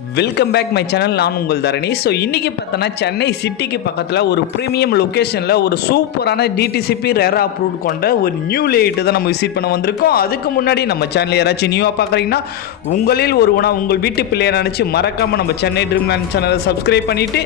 Welcome back my channel நான் உங்கள் தரணி. So இன்றைக்கி பார்த்தோன்னா சென்னை சிட்டிக்கு பக்கத்தில் ஒரு ப்ரீமியம் லொக்கேஷனில் ஒரு சூப்பரான டிடிசிபி ரேர் அப்ரூவ் கொண்ட ஒரு நியூ லேட்டு தான் நம்ம விசிட் பண்ண வந்திருக்கோம். அதுக்கு முன்னாடி நம்ம சேனல் யாராச்சும் நியூவாக பார்க்குறீங்கன்னா உங்களில் ஒருவனா உங்கள் வீட்டு பிள்ளையை நினச்சி மறக்காமல் நம்ம சென்னை ட்ரீம் லேண்ட் சேனலை சப்ஸ்கிரைப் பண்ணிவிட்டு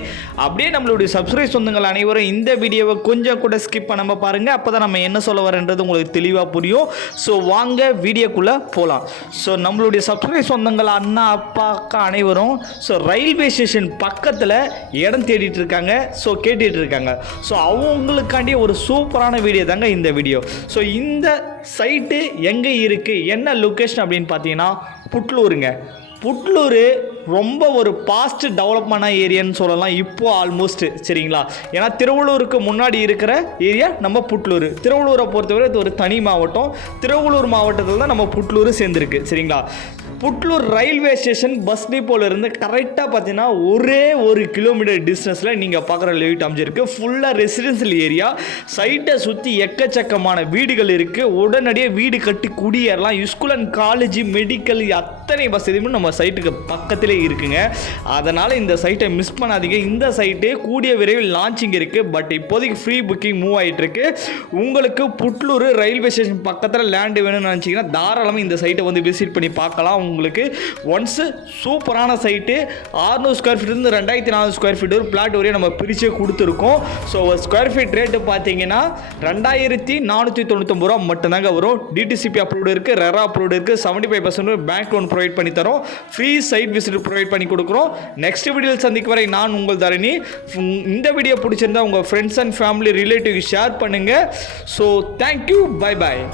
அப்படியே நம்மளுடைய சப்ஸ்கிரைப் சொந்தங்கள் அனைவரும் இந்த வீடியோவை கொஞ்சம் கூட ஸ்கிப் பண்ணாமல் பாருங்கள் அப்போ தான் நம்ம என்ன சொல்ல வரேன்றது உங்களுக்கு தெளிவாக புரியும். ஸோ வாங்க வீடியோக்குள்ளே போகலாம் ஸோ நம்மளுடைய சப்ஸ்கிரைப் சொந்தங்கள் அண்ணா அப்பா அக்கா அனைவரும் ஸோ ரயில்வே ஸ்டேஷன் பக்கத்தில் இடம் தேடிட்டு இருக்காங்க ஸோ கேட்டுட்டு இருக்காங்க ஸோ அவங்களுக்காண்டி ஒரு சூப்பரான வீடியோ தாங்க இந்த வீடியோ ஸோ இந்த சைட்டு எங்கே இருக்குது என்ன லொக்கேஷன் அப்படின்னு பார்த்தீங்கன்னா புட்லூருங்க. புட்லூர் ரொம்ப ஒரு பாஸ்ட் டெவலப்மான ஏரியான்னு சொல்லலாம். இப்போ ஆல்மோஸ்ட் சரிங்களா? ஏன்னா திருவள்ளூருக்கு முன்னாடி இருக்கிற ஏரியா நம்ம புட்லூர். திருவள்ளூரை பொறுத்தவரை இது ஒரு தனி மாவட்டம். திருவள்ளூர் மாவட்டத்தில் தான் நம்ம புட்லூர் சேர்ந்துருக்கு. சரிங்களா? புட்லூர் ரயில்வே ஸ்டேஷன் பஸ் டிப்போலேருந்து கரெக்டாக பார்த்தீங்கன்னா ஒரே ஒரு கிலோமீட்டர் டிஸ்டன்ஸில் நீங்கள் பார்க்குற லேட் அமைஞ்சிருக்கு. ஃபுல்லாக ரெசிடென்சியல் ஏரியா சைட்டை சுற்றி எக்கச்சக்கமான வீடுகள் இருக்குது உடனடியாக வீடு கட்டி குடியேறலாம். ஸ்கூல் அண்ட் காலேஜ் மெடிக்கல் அத்தனை வசதியும் நம்ம சைட்டுக்கு பக்கத்திலே இருக்குங்க. அதனால் இந்த சைட்டை மிஸ் பண்ணாதீங்க. இந்த சைட்டு கூடிய விரைவில் லான்ச்சிங் இருக்குது பட் இப்போதைக்கு ஃப்ரீ புக்கிங் மூவ் ஆகிட்டுருக்கு உங்களுக்கு புட்லூர் ரயில்வே ஸ்டேஷன் பக்கத்தில் லேண்டு வேணும்னு நினச்சிங்கன்னா தாராளமாக இந்த சைட்டை வந்து விசிட் பண்ணி பார்க்கலாம். உங்களுக்கு ஒன்ஸு சூப்பரான சைட்டு 600 ஸ்கொயர் ஃபீட்லேருந்து ரெண்டாயிரத்தி நானூறு ஸ்கொயர் ஃபீட் ஒரு பிளாட் வரையும் நம்ம பிரித்தே கொடுத்துருக்கோம். ஸோ ஒரு ஸ்கொயர் ஃபீட் ரேட்டு பார்த்தீங்கன்னா ரெண்டாயிரத்தி நானூற்றி தொண்ணூத்தொம்பது ரூபா மட்டும்தாங்க வரும். டிடிசிபி அப்ரூவ்டு இருக்குது ரெரா அப்ரூவ்டு இருக்குது seventy five percent bank loan provide பண்ணி தரோம். ஃப்ரீ சைட் விசிட் ப்ரொவைட் பண்ணி கொடுக்குறோம். நெக்ஸ்ட் வீடியோவில் சந்திக்கும் வரை நான் உங்கள் தரணி. இந்த வீடியோ பிடிச்சிருந்தா உங்கள் friends and family relative share பண்ணுங்கள் so thank you bye bye